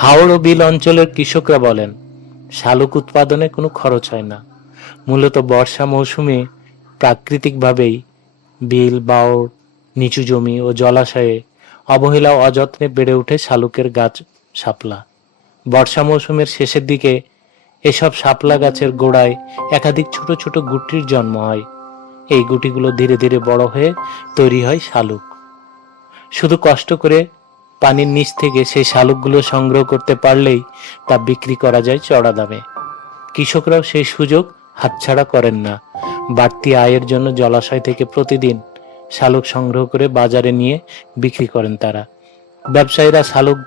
হাওড় ও বিল অঞ্চলের কৃষকরা বলেন, শালুক উৎপাদনে কোনো খরচ হয় না। মূলত বর্ষা মৌসুমে প্রাকৃতিকভাবেই বিল বাওড় নিচু জমি ও জলাশয়ে অবহেলা অযত্নে বেড়ে ওঠে শালুকের গাছ শাপলা। বর্ষা মৌসুমের শেষের দিকে এসব শাপলা গাছের গোড়ায় একাধিক ছোট ছোট গুটির জন্ম হয়। এই গুটিগুলো ধীরে ধীরে বড় হয়ে তৈরি হয় শালুক। শুধু কষ্ট করে পানির নিচ থেকে সেই শালুকগুলো সংগ্রহ করতে পারলেই তা বিক্রি করা যায় চড়া দামে। কৃষকরাও সেই সুযোগ হাতছাড়া করেন না। বাড়তি আয়ের জন্য জলাশয় থেকে প্রতিদিন শালুক সংগ্রহ করে বাজারে নিয়ে বিক্রি করেন তারা। ব্যবসায়ীরা শালুক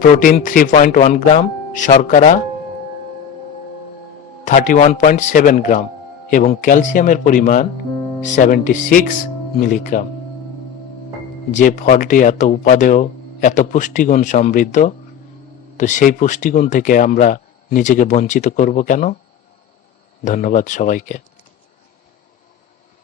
protein three point one gram, শর্করা thirty one point seven gram এবং ক্যালসিয়ামের পরিমাণ সেভেন্টি সিক্স মিলিগ্রাম। যে ফলটি এত উপাদেয়, এত পুষ্টিগুণ সমৃদ্ধ, তো সেই পুষ্টিগুণ থেকে আমরা নিজেকে বঞ্চিত করব কেন? ধন্যবাদ সবাইকে।